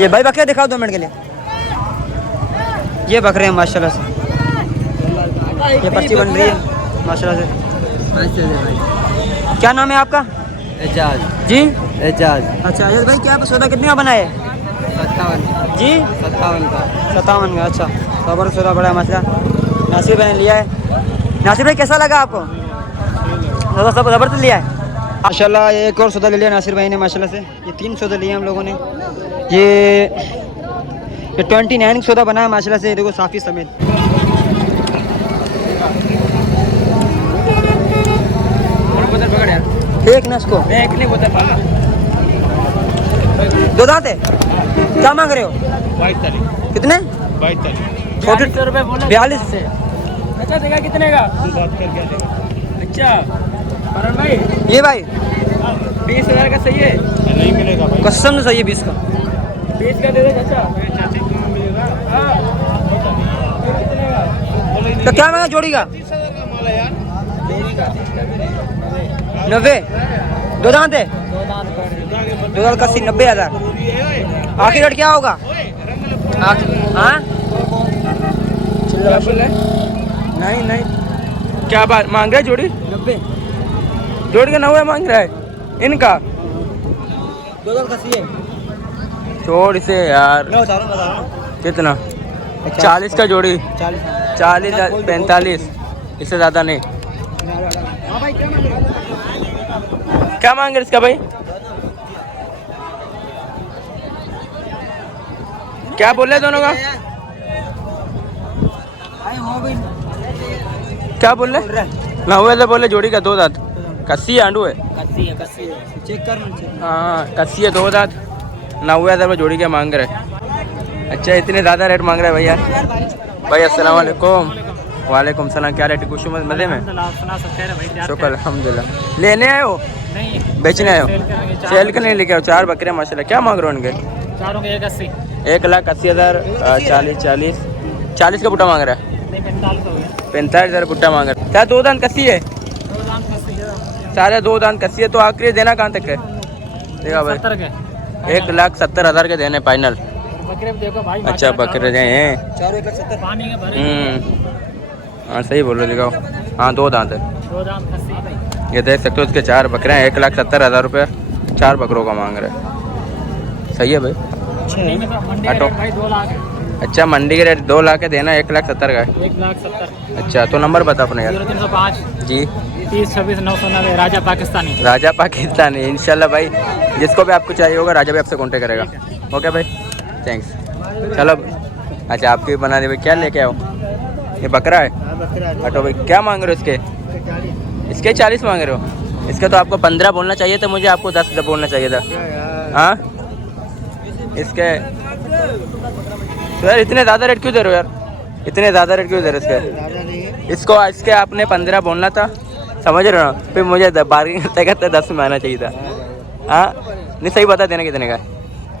ये भाई बकरे दिखाओ 2 मिनट के लिए। ये बकरे हैं माशाल्लाह से, ये पर्ची बन रही है माशाल्लाह से। क्या नाम है आपका? एजाज जी एजाज। अच्छा एजाज भाई, क्या सौदा कितने का बना है? 57 जी 57 का 57 का। अच्छा सबर सौदा बड़ा मसला नासिर भाई ने लिया है। नासिर भाई कैसा लगा आपको? सौदा सब ज़बरदस्त लिया है माशाल्लाह। एक और सौदा ले लिया नासिर भाई ने माशाल्लाह से। ये 3 सौदे लिए हम लोगों ने। ये 29 सौदा बना है माशाल्लाह से, देखो साफ़ी समेत। एक ना इसको दो दांत है। क्या मांग रहे हो? 42 कितने? 42 रुपये बोला 42 से। अच्छा देगा कितने का? बात कर क्या देगा? अच्छा करण भाई ये भाई 20,000 का सही है? नहीं मिलेगा भाई, कसम से सही है 20 का। 20 का दे दे चाचा। हाँ तो क्या मांगा जोड़ी का? 90। दो दांत है, 2 दांत का 90,000। आखिर रेट क्या होगा? हाँ नहीं नहीं क्या बात मांग रहा है? जोड़ी 90। जोड़ी का 90 मांग रहा है इनका। 2 दांत का सी है। छोड़ इसे यार। मैं बता रहा हूँ कितना? 40 का जोड़ी। 40 45 इससे ज़्यादा नहीं। हाँ भाई क्या मांग रहे हो? क्या मांग रहे इसका भाई? क्या बोल रहे दोनों का? क्या बोल रहे? 90 बोले जोड़ी का 2 दांत। कस्सी है आंडू है? कस्सी है चेक कर। हाँ कस्सी है 2 दांत। 90,000 रुपये जोड़ी के मांग रहे। अच्छा इतने ज़्यादा रेट मांग रहे हैं भैया। भाई अस्सलाम वालेकुम। वालेकुम सलाम। क्या रेट? कुछ मज़े में? शुक्र अल्हम्दुलिल्लाह। लेने आए हो? नहीं बेचने आए हो? सेल के नहीं लेके आओ। 4 बकरे माशाल्लाह। क्या मांग रहे हो उनके? चारों के 180। 1,80,000। 40 का बुट्टा मांग रहा है। 45,000 बुट्टा मांग रहा है। क्या 2 दांत कस्सी है? सारे 2 दांत कस्सी है। तो आखिरी देना कहाँ तक है? देखा भाई 1,70,000 के देने फाइनल। बकरे देखो भाई। अच्छा बकरे हैं। 4,70,000 पानी के भरे। हाँ सही बोल रहे दिखाओ। हाँ 2 दांत है। 2 दांत कस्सी। ये देख सकते हो इसके 4 बकरे हैं। 1,70,000 रुपये 4 बकरों का मांग रहे हैं। सही है भाई। हटो भाई 2 लाख है। अच्छा मंडी के रेट 2 लाख है देना। 1,70,000 का है। 1,70,000। अच्छा तो नंबर बता अपने यार। 0305 जी 3026 990। राजा पाकिस्तानी। राजा पाकिस्तानी। इंशाल्लाह भाई जिसको भी आपको चाहिए होगा राजा भी आपसे कांटेक्ट करेगा। ओके भाई थैंक्स। चलो अच्छा आपकी बना दे भाई। क्या लेके आओ? ये बकरा है। हटो भाई। क्या मांग रहे हो इसके? इसके 40 मांग रहे हो? इसका तो आपको 15 बोलना चाहिए था मुझे। आपको 10 बोलना चाहिए था। हाँ इसके तो यार इतने ज़्यादा रेट क्यों दे रहे हो यार? इतने ज़्यादा रेट क्यों दे रहे हो इसके? इसको इसके आपने 15 बोलना था। समझ रहे हो? फिर मुझे बार्गेनिंग करते करते 10 में आना चाहिए था। हाँ नहीं सही बता। देना कितने का है?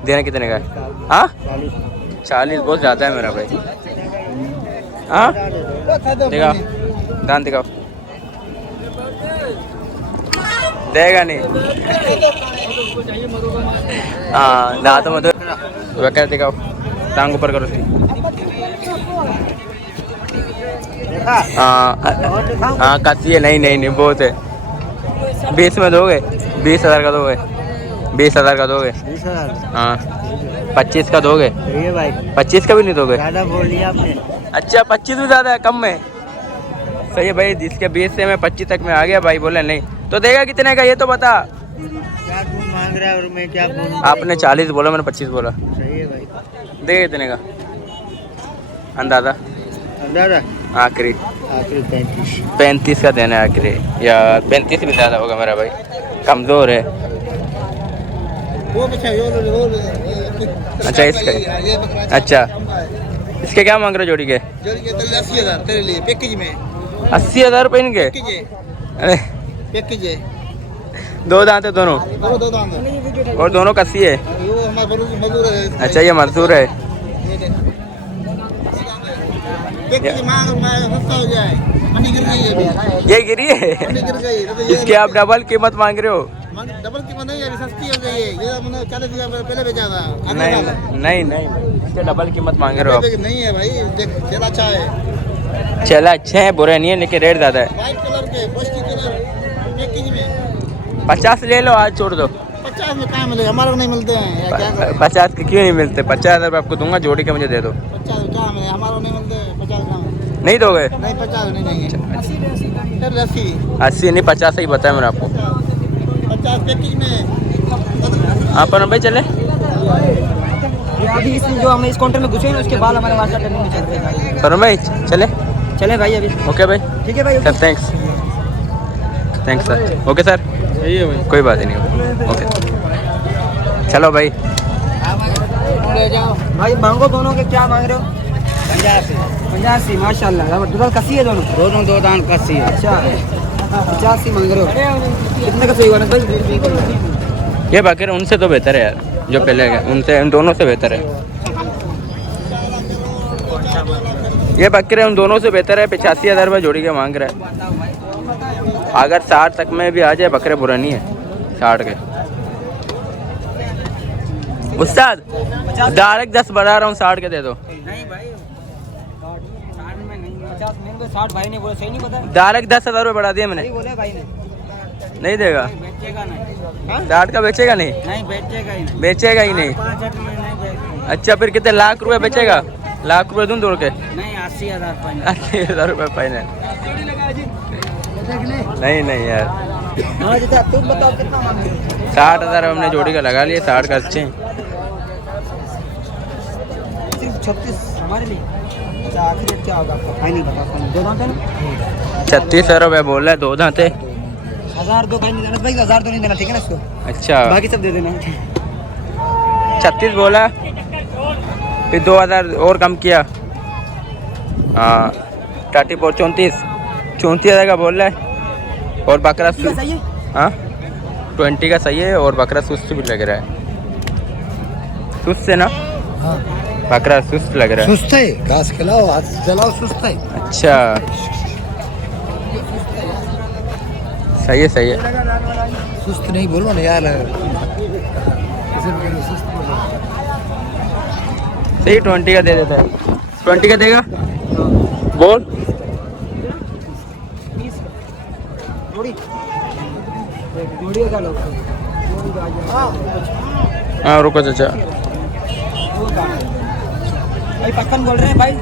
देना कितने का है? हाँ 40 बहुत ज़्यादा है मेरा भाई। हाँ दिखाओ दांत दिखाओ। देगा नहीं। हाँ दांत मत वगैरह दिखाओ। टांग ऊपर करो उसकी। हाँ कस्सी है। नहीं नहीं नहीं बहुत है। 20 में दोगे? 20,000 का दोगे? 20,000 का दोगे? 20,000। हाँ 25 का दोगे? भाई 25 का भी नहीं दोगे? ज़्यादा बोल लिया आपने। अच्छा 25 भी ज़्यादा है कम में। सही है भाई। जिसके 20 से मैं 25 तक में आ गया भाई। बोले नहीं तो देगा कितने का ये तो बता। क्या तुम मांग रहा है और मैं क्या बोलूं? आपने 40 बोला मैंने 25 बोला। सही है भाई। देगा कितने का अंदाज़ा? दादा आखिरी आखिरी 35 का देना है आखिरी। यार 35 भी ज़्यादा होगा मेरा भाई। कमज़ोर है। अच्छा इसका अच्छा इसके क्या मांग रहे हो जोड़ी के? 80,000 तेरे लिए पैकेज में। 80,000 रुपये इनके? अरे पैकेज है। 2 दांत है दोनों? दो दांत और दोनों कस्सी है? वो हमारा मजदूर है। अच्छा ये मजदूर है। पैकेज मांग सस्ता हो जाए। मंडी गिर गई है। ये गिरी है? मंडी गिर गई। इसके आप डबल कीमत मांग रहे हो? डबल कीमत नहीं है, अभी सस्ती हो गई है। ये मैंने 40,000 पहले बेचा था। नहीं नहीं नहीं इसके डबल कीमत मांग रहे हो आप। नहीं है भाई, देख चेला अच्छा है, चला अच्छे हैं बुरे नहीं है लेकिन रेट ज़्यादा है। व्हाइट कलर के पौष्टिक कलर पैकेज में 50 ले लो आज छोड़ दो। 50 में कहाँ मिलेगा, हमारे को नहीं मिलते हैं या क्या करें? 50 के क्यों नहीं मिलते? 50,000 आपको दूंगा जोड़ी के मुझे दे दो। 50 में कहाँ मिलेगा, हमारे को नहीं मिलते 50 कहाँ? नहीं दोगे? नहीं 50 नहीं देंगे। 80 80 नहीं 50 ही बताया मैंने आपको। 50 पैकेज में। हाँ पर भाई चले ये अभी इस जो हम इस काउंटर में घुसे हैं उसके बाद हमारे व्हाट्सएप करने में चलते हैं। पर भाई चले चले भाई अभी। ओके भाई ठीक है भाई। Sir thanks sir. Okay sir यही है भाई। कोई बात नहीं ओके चलो भाई। ले जाओ भाई मांगो दोनों के क्या मांग रहे हो? 85 माशाल्लाह। टोटल कसी है दोनों? दोनों दो दान कसी है। अच्छा 85 मांग रहे हो। कितने का सही हुआ ना भाई? ये बकरे उनसे तो बेहतर है यार जो पहले गए उनसे उन दोनों से बेहतर है। ये बकरे उन दोनों से बेहतर है। 85,000 रुपये जोड़ी के मांग रहा है। अगर 60 तक में भी आ जाए बकरे बुरा नहीं है 60 के। उस्ताद डायरेक्ट 10 बढ़ा रहा हूँ 60 के दे दो। नहीं भाई 60 में नहीं 50 मेरे को 60 भाई ने बोला सही नहीं पता। डायरेक्ट 10,000 रुपये बढ़ा दिए मैंने। सही बोले भाई ने। नहीं देगा बेचेगा नहीं। 60 का बेचेगा नहीं? नहीं बेचेगा ही नहीं। बेचेगा ही नहीं। 65 में नहीं बेचेगा। अच्छा फिर कितने लाख रुपए बेचेगा? लाख रुपए दूं तोड़ के? नहीं 80,000 फाइनल। 80,000 रुपये फाइनल। नहीं नहीं यार हाँ जैसे तुम बताओ कितना मांग रहे हो? 60,000 हमने जोड़ी का लगा लिए। 60 का अच्छे हैं। सिर्फ 36 हमारे लिए। अच्छा आखिर रेट क्या होगा आपका? फाइनल बताओ। दो दांत है ना? 36,000 रुपये बोल रहा है 2 दांते। 1000 दो भाई नहीं देना भाई। 1000 तो नहीं देना ठीक है ना इसको? अच्छा बाकी सब दे देना। 36 बोला फिर 2,000 और कम किया। हाँ 34 34,000 का बोल रहा है। और बकरा ठीक है सही है। हाँ 20 का सही है। और बकरा सुस्त भी लग रहा है। सुस्त है ना? हाँ बकरा सुस्त लग रहा है। सुस्त है, घास खिलाओ हाथ जलाओ, सुस्त है। अच्छा सही है सही है। सुस्त नहीं बोलो ना यार। सही 20 का दे देता है। 20 का देगा बोल। जोड़ी जोड़ी का लो। हाँ रुको चाचा। भाई पक्कन बोल रहे हैं भाई।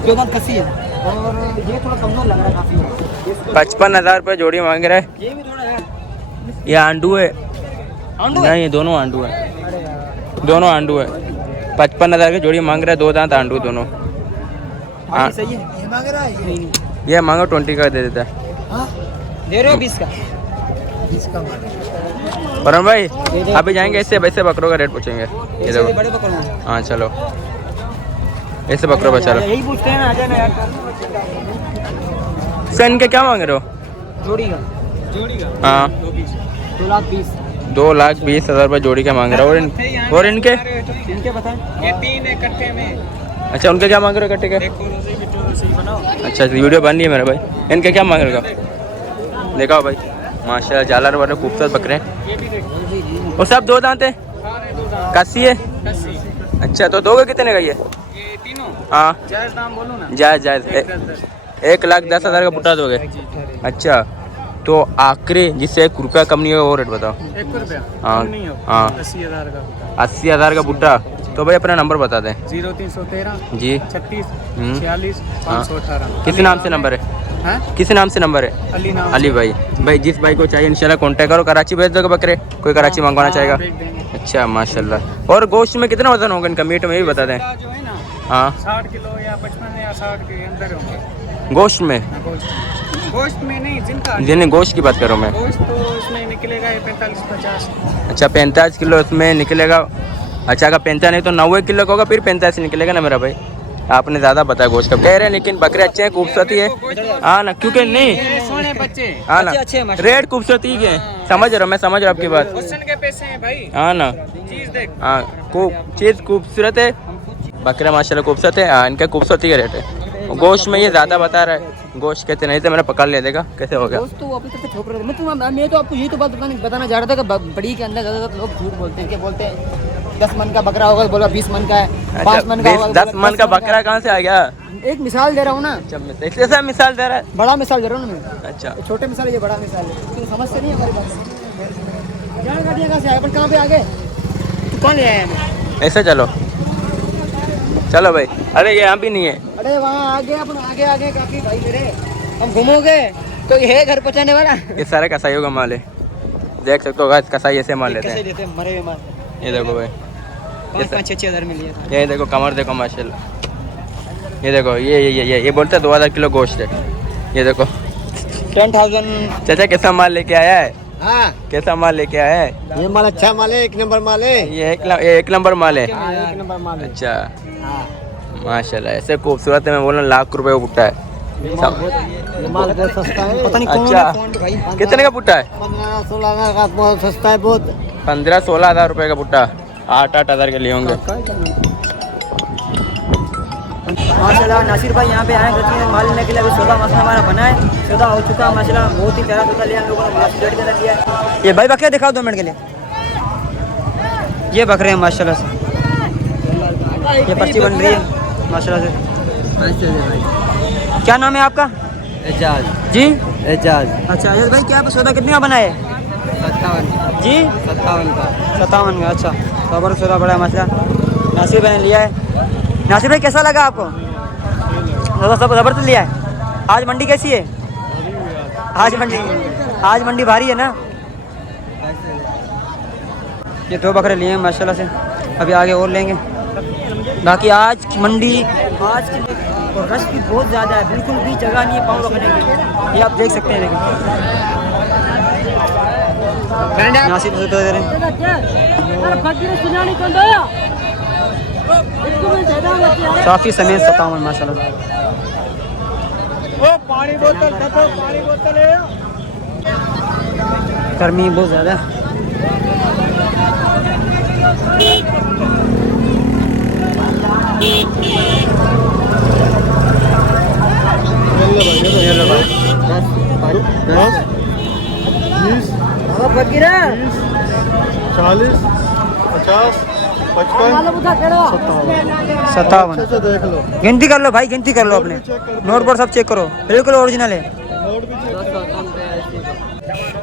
जो बात कसी है और ये थोड़ा कमजोर लग रहा है काफी। 55,000 रुपये जोड़ी मांग रहा है। ये भी थोड़ा है। ये आंडू है? आंडू है? नहीं ये दोनों आंडू है। अरे यार दोनों आंडू है। 55,000 की जोड़ी मांग रहा है। 2 दांत आंडू दोनों। हाँ सही है। ये मांग रहा है नहीं नहीं ये मांगो 20 का दे देता है। हाँ दे रहे हो 20 का? 20 का मांग। वरुण भाई अभी जाएंगे ऐसे वैसे बकरों का रेट पूछेंगे। ये ऐसे देखो बड़े पकड़ो। हाँ चलो ऐसे बकरों पर चलो। यही पूछते हैं ना, आ जाना यार। सन के क्या मांग रहे हो? जोड़ी का हाँ 2,20,000। 2,20,000 रुपये जोड़ी का मांग रहा है। और इनके इनके बताएं। ये 3 इकट्ठे में। अच्छा उनके क्या मांग रहे हो कट्टे के? अच्छा वीडियो बन रही है मेरा भाई। इनके क्या मांग रहे हो? देखा भाई माशाल्लाह झालर वाले खूबसूरत बकरे हैं। वो सब 2 दांत है? कस्सी है? अच्छा तो दोगे कितने का ये? हाँ जायज दाम बोलो ना। जायज 1,10,000 का पुट्टा दोगे? अच्छा तो आखिरी जिससे 1 रुपया कम नहीं होगा वो रेट बताओ। 1 रुपया हाँ हाँ 80,000 का। 80,000 का पुट्टा। तो भाई अपना नंबर बता दें। 0313 जी 36 हम्म। 46 518। किस नाम से नंबर है? हाँ किस नाम से नंबर है? अली नाम। अली भाई। भाई जिस भाई को चाहिए इंशाल्लाह कांटेक्ट करो। कराची भेज दोगे बकरे? कोई कराची मंगवाना चाहेगा? अच्छा माशाल्लाह। और गोश्त में कितना वजन होगा इनका? मीट में भी बता दें। जो है ना हाँ 60 किलो या 55 या 60 के अंदर होंगे गोश्त में? गोश्त में नहीं, जिनका जिन्हें गोश्त की बात करूँ मैं। गोश्त तो इसमें निकलेगा 45-50। अच्छा 45 किलो इसमें निकलेगा। अच्छा अगर 45 नहीं तो 90 किलो का होगा फिर 45 निकलेगा ना मेरा भाई। आपने ज़्यादा बताया गोश्त का। कह रहे हैं लेकिन बकरे अच्छे हैं खूबसूरती है। हाँ ना क्योंकि नहीं सोने बच्चे हाँ ना रेट खूबसूरती के समझ रहा हूँ मैं। समझ रहा हूँ आपकी बात। के पैसे हैं भाई। हाँ ना चीज देख। हाँ चीज़ खूबसूरत है। बकरा माशाल्लाह खूबसूरत है। हाँ इनका खूबसूरती का रेट है। गोश्त में ये ज़्यादा बता रहा है। गोश्त कहते नहीं थे, मैंने पकड़ लिया, देखा कैसे हो गया। दोस्त तो अपनी तरफ से ठोक रहे थे। मैं तो आपको यही तो बात बताना चाह रहा था कि बड़ी के अंदर ज़्यादातर लोग झूठ बोलते हैं। क्या बोलते हैं 10 मन का बकरा होगा, बोला 20 मन का है, 5 मन का होगा, 10 मन का बकरा कहाँ से आ गया? एक मिसाल दे रहा हूँ ना, ऐसा मिसाल दे रहा है। बड़ा मिसाल दे रहा हूँ ना मैं। अच्छा ये छोटे मिसाल है, ये बड़ा मिसाल है। तुम समझते नहीं हमारी बात। क्या गाड़ियाँ कहाँ से आए, अपन कहाँ पे आ गए? तू कौन ले आया हमें? ऐसे चलो चलो भाई। अरे ये यहाँ भी नहीं है। अरे वहाँ आगे, अपन आगे काफी भाई मेरे। हम घूमोगे कोई है घर पहुँचाने वाला? ये सारे कसाईयों का माल है, देख सकते हो गाइस, कसाई ऐसे माल लेते कैसे हैं। देते हैं मरे हुए माल? ये देखो भाई, 5-6 हज़ार में लिया था। ये देखो कमर देखो माशाल्लाह। ये देखो ये बोलते हैं 2000 किलो गोश्त है। ये देखो 10,000। चाचा कैसा माल लेके आया है? हाँ कैसा माल लेके आया है? ये माल अच्छा माल है, 1 नंबर माल है। ये एक नंबर माल है। 1 नंबर माल है। अच्छा हाँ माशाल्लाह, ऐसे खूबसूरत है, मैं बोल रहा हूँ लाख रुपए का पुट्टा है। ये माल बहुत सस्ता है। पता नहीं कौन अच्छा। है फोन पे भाई। कितने का पुट्टा है? 15-16 हज़ार का बहुत सस्ता है बहुत। 15-16 हज़ार रुपए का पुट्टा, 8-8 हज़ार के लिए होंगे। माशाल्लाह नासिर भाई यहाँ पे आए गलती में माल लेने के लिए। अभी सौदा मसला हमारा बना है, सौदा हो चुका है माशाल्लाह। बहुत ही प्यारा सौदा लिया हम लोगों ने, मार्केट रेट के अंदर लिया है। ये भाई बकरे दिखाओ 2 मिनट के लिए। ये बकरे हैं माशाल्लाह से, ये पर्ची बन रही है माशाल्लाह से। क्या नाम है आपका? एजाज। जी एजाज अच्छा एजाज भाई, क्या सौदा कितने का बना है? 57 जी 57 का। 57 का। अच्छा सबर सौदा बड़ा है माशाल्लाह। नासिर भाई ने लिया है। नासिर भाई कैसा लगा आपको? सौदा सब ज़बरदस्त लिया है। आज मंडी कैसी है? आज मंडी भारी है ना? ये 2 बकरे लिए हैं माशाल्लाह से, अभी आगे और लेंगे। बाकी आज मंडी और रश भी बहुत ज़्यादा है, बिल्कुल भी जगह नहीं है पाँव रखने की। ये आप देख सकते हैं, देखिए नासिर से दे रहे हैं। काफ़ी समय 57 माशाल्लाह। पानी बोतल गर्मी बहुत ज़्यादा है। फकीरा 40 50 55 57। से देख लो, गिनती कर लो भाई, गिनती कर लो अपने नोट पर, सब चेक करो, बिल्कुल ओरिजिनल है। नोट भी चेक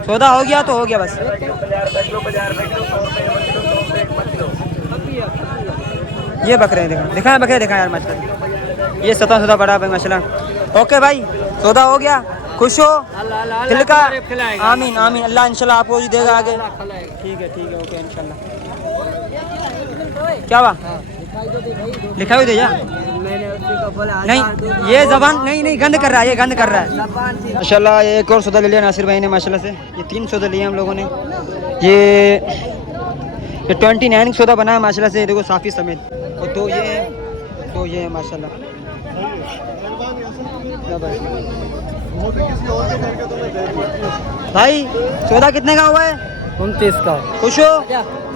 सौदा हो गया तो हो गया बस। ये बकरे दिखाएं यार माशाल्लाह। ये 17 सौदा बड़ा भाई माशाल्लाह। ओके भाई सौदा हो गया, खुश हो दिल का? आमीन आमीन, अल्लाह इंशाल्लाह आपको भी देगा आगे। ठीक है ओके इंशाल्लाह। क्या हुआ? लिखा हुई दे जा। नहीं ये जबान नहीं गंद कर रहा है, ये गंद कर रहा है माशाल्लाह। एक और सौदा ले लिया नासिर भाई ने माशाल्लाह से। ये 3 सौदे लिए हम लोगों ने। ये 29 सौदा बना है माशाल्लाह से, देखो साफ़ी समेत। और 2 ये है माशाल्लाह। भाई सौदा कितने का हुआ है? 29 का। खुश हो?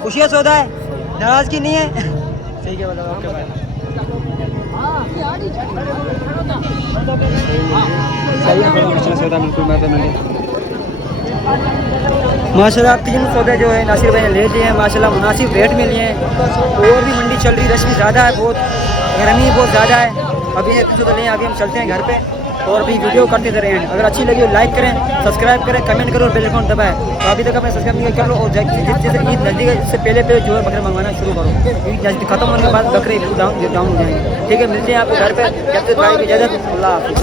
खुशी है सौदा है, नाराज़गी नहीं है? ठीक है मतलब ओके भाई। सही है माशाल्लाह, सौदा बिल्कुल माशाल्लाह। 3 सौदे जो है नासिर भाई ने ले लिए हैं माशाल्लाह, मुनासिब रेट में लिए हैं। और भी मंडी चल रही, रश भी ज़्यादा है, बहुत गर्मी बहुत ज़्यादा है। अभी एक सौदा लें, अभी हम चलते हैं घर पे और अभी वीडियो करते रहें। अगर अच्छी लगी हो लाइक करें, सब्सक्राइब करें, कमेंट करो और बेल आइकन दबाएं। तो अभी तक अपने सब्सक्राइब नहीं कर लो और जैसे ईद नज़दीक है इससे पहले जो है बकरे मंगवाना शुरू करो। ईद नज़दीक खत्म होने के बाद बकरे डाउन हो जाएंगे। ठीक है, मिलते हैं आपको घर पे। जब तक भाई की इजाज़त, अल्लाह हाफ़िज़।